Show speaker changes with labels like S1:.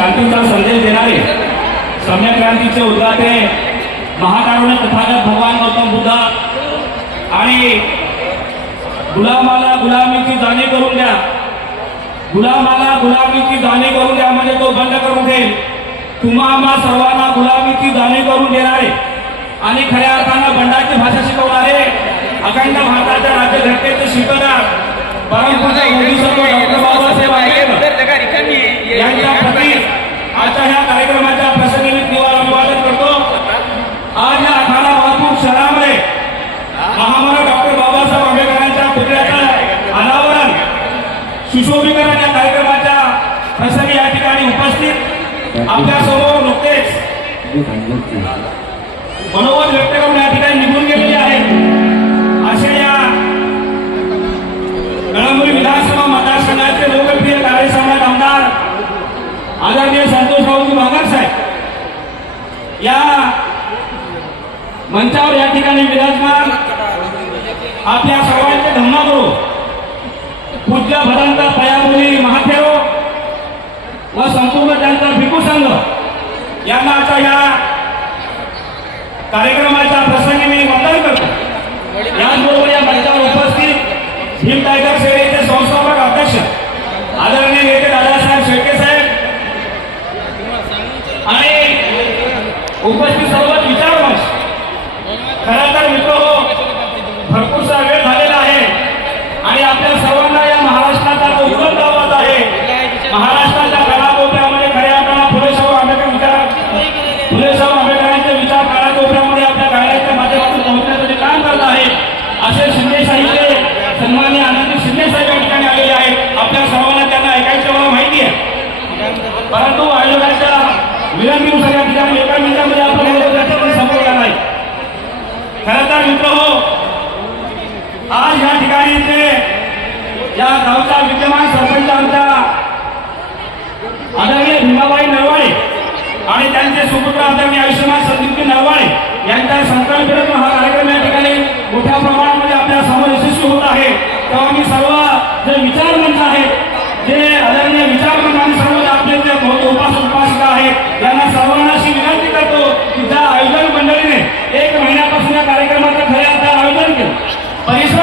S1: शांतीचा संदेश देणारे सम्यक क्रांतीचे उद्गाते महाकारुण्य तथागत भगवान गौतम बुद्ध आणि गुलामाला गुलामीची जाणीव करून द्या. गुलामाला गुलामीची जाणीव करून द्या म्हणजे तो बंद करून देईल. तुम्हाला सर्वांना गुलामीची जाणीव करून देणारे आणि खऱ्या अर्थानं बंडाची भाषा शिकवणारे अखंड भारताच्या राज्यघटनेचे शिकवणार परमपूज्य मोदी सर्व डॉक्टर बाबासाहेब आंबेडकर यांच्या प्रती आजच्या ह्या कार्यक्रमाच्या प्रसंगी मी निवार अभिवादन करतो आज या अठारा वाहतूक शहरामध्ये महामानव डॉक्टर बाबासाहेब आंबेडकरांच्या पुतळ्याचं अनावरण सुशोभीकरण या कार्यक्रमाच्या प्रसंगी या ठिकाणी उपस्थित. आपल्यासमोर नुकतेच मनोबल व्यक्त करून या ठिकाणी निघून गेलेले आहेत अशा या कळंबुरी विधानसभा मतदारसंघाचे लोकप्रिय कार्यसंघात आमदार आदरणीय संतोष भाऊजी साहेब. या मंचावर या ठिकाणी विराजमान आपल्या सर्वांचे धम्मागुरु पूज्य भदंत पयामुली महाथेरो व संपूर्ण त्यांचा भिकू संघ. यांना आता या कार्यक्रमाच्या प्रसंगी मी वंदन करतो. याचबरोबर या मंचावर उपस्थित भीम टायगर सेनेचे संस्थापक अध्यक्ष आदरणीय नेते दादासाहेब शेळके साहेब आणि उपस्थित सर्व विचारवंश. खरं तर मित्र हो भरपूरसा वेळ झालेला आहे आणि आपल्या सर्वांना या उज्ज्वल जो आहे. महाराष्ट्राच्या कानाकोपऱ्यामध्ये खऱ्या अर्थानं फुले आंबेडकर विचार फुले आंबेडकरांचे विचार कानाकोपऱ्यामध्ये आपल्या कार्याच्या माध्यमातून पोहोचण्यासाठी काम करत आहे असे शिंदे साहित्य सन्मान्य आनंदी शिंदे साहेब या ठिकाणी आलेले आहेत. आपल्या सर्वांना त्यांना ऐकायचं मला माहिती आहे. परंतु आयोगाच्या विनंतीनुसार या ठिकाणी एका मिनिटामध्ये आपण बोलू त्या खरं तर मित्र हो आज या ठिकाणी ते या गावचा विद्यमान सरपंच आमच्या आदरणीय भीमाबाई नरवाळे आणि त्यांचे सुपुत्र आदरणीय आयुष्यमान संदीपजी नरवाळे यांच्या संक्रांत हा कार्यक्रम या ठिकाणी मोठ्या प्रमाणामध्ये आपल्यासमोर यशस्वी होत आहे. तेव्हा मी सर्व जे विचारवंत आहेत जे आदरणीय विचारवंत आणि सर्व आपले जे उपास उपासिका आहेत यांना सर्वांना अशी विनंती करतो की त्या आयोजन मंडळीने एक महिन्यापासून या कार्यक्रमाचं खऱ्या आता आयोजन केलं. परिसर